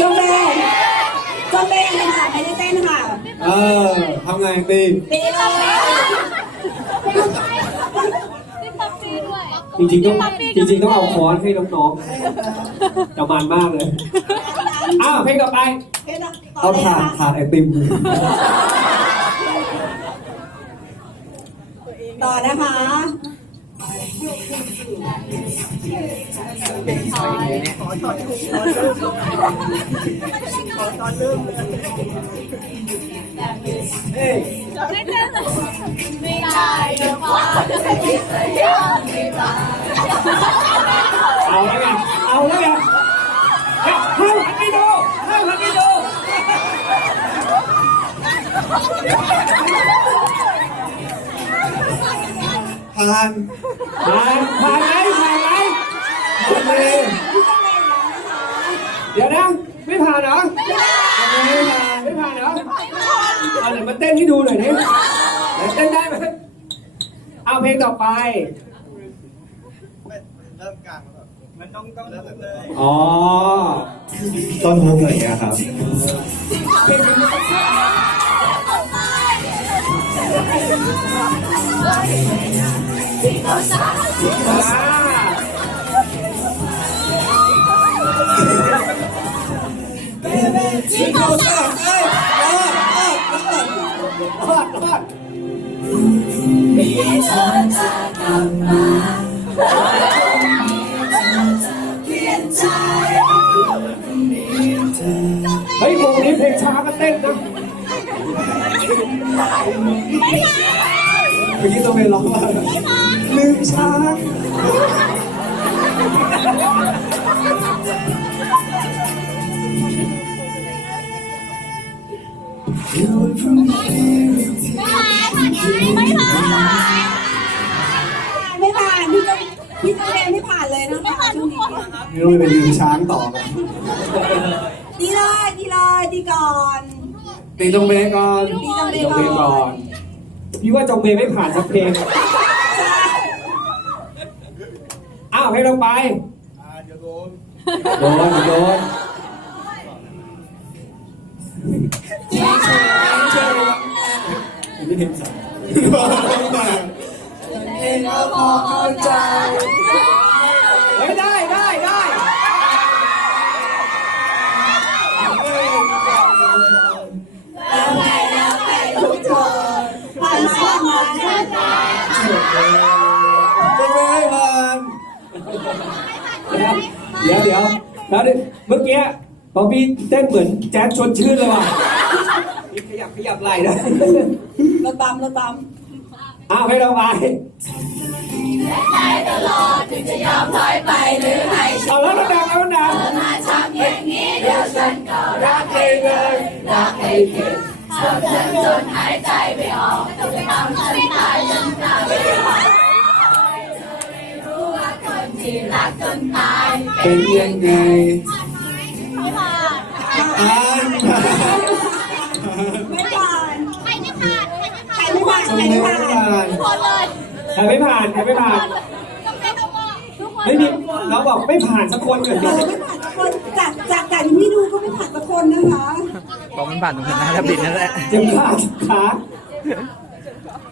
จงเบจงเบยังค่ะไม่ได้เต้นค่ะเออทำไงตีตีเลยจริงๆต้องจริงๆต้องเอาค้อนให้น้องๆจะมันมากเลย อ้าวเพลงต่อไป เอาถาดถาดไอติมต่อนะคะเอาแล้วไงเอาแล้วไงเฮ้ยเฮ้ยหันไปดูเฮ้ยหันไปดู ผ่านผ่านผ่านไหมผ่านไหมผ่านเลยเดี๋ยวนะไม่ผ่านเหรอไม่ผ่านไม่ผ่านเหรอเอาไหนมาเต้นให้ดูหน่อยดิไหนเต้นได้ไหมเอาเพลงต่อไป เริ่มกลางแล้วแบบมันต้องต้องเริ่มเลยอ๋อต้นฮุกอะไรอย่างเงี้ยครับ ที่เขาสลับเอ้ยรอดรอดรอดรอดเฮ้ยวงนี้เพลงช้าก็เต้นนะ เมื่อกี้ต้องไปร้องว่าลืมช้าไม่ผ่านพี่จงพี่จงเบไม่ผ่านเลยนะคะช่วงนี้ไม่รู้ไปลืมช้างต่อไปดีเลยดีเลยดีก่อนตีจงเบก่อน ตีจงเบจงเบก่อน พี่ว่าจงเบไม่ผ่านสักเพลงอ้าวเพลงลงไปอ่าเดี๋ยวโดนโดนโดนไม่เห็นสักเจงเบให้ผ่านเดี๋ยวเดี๋ยวแล้วดิเมื่อกี้พอพี่เต้นเหมือนแจ๊สชวนชื่นเลยว่ะขยับขยับไหล่นะรถบัมเรถบัมอ้าวให้เราไปหรือให้ฉันเอาแล้วเราดังแล้วเราดังมาทำอย่างนี้เดี๋ยวฉันก็รักเองเลยรักให้เองเลยเป็นยังไงอ่านไม่ผ่านใครไม่ผ่านใครไม่ผ่านใครไม่ผ่านทำใครไมไม่ไม่ผ่านผ่านทุกคนเลยใครไม่ผ่านใครไม่ผ่านต้องให้เขานไม่มีเราบอกไม่ผ่านสักคนเลยไม่ผ่าน คนจากจากจากที่พี่ดูก็ไม่ผ่านสักคนนะคะพอมันผ่านตรงนั้นนะบิดนั่นแหละเจ็บขา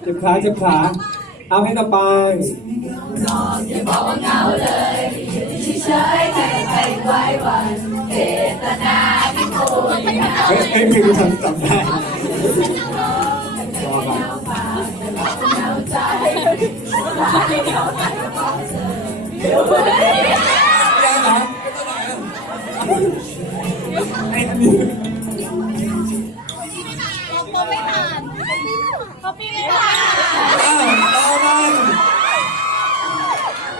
เจ็บขาเจ็บขาเจ็บขาเอาให้ต่อไปเฮ้ยเฮ้ยเพลงมันจำได้รอก่อนยังเหรอ ไอ้นี่เขาไม่ผ่านเขาปีไม่ผ่านอ้าวต่อไป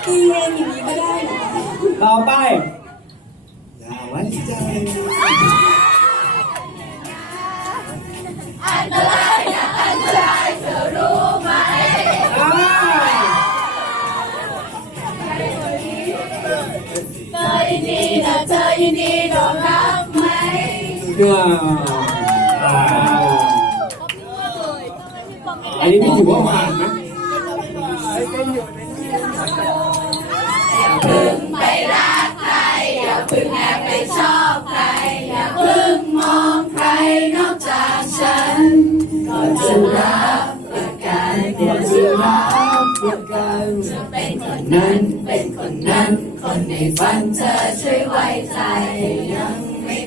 ตีเองอย่างนี้ก็ได้นะต่อไปอย่าไว้ใจอันตราน เนี่ยอ่าอันนี้ถือว่าผ่านไหมพึ่งไปรักใคร อย่าพึ่งแอบไปชอบใคร อย่าพึ่งมองใครนอกจากฉันก่อนจะรักประกันก่อนจะรักประกันจะเป็นคนนั้นเป็นคนนั้น คนในฝันเธอช่วยไว้ใจยัง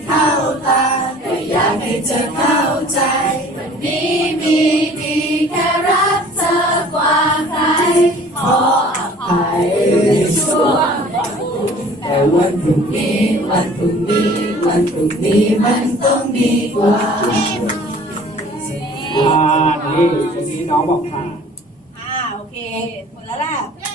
เข้าตาแต่อยากให้เธอเข้าใจ วันนี้มีดีแค่รักเธอกว่าใครขออภัยในช่วงแต่วันพรุ่งนี้วันพรุ่งนี้วันพรุ่งนี้มันต้องดีกว่าอ่านี่ตรงนี้น้องบอกผ่า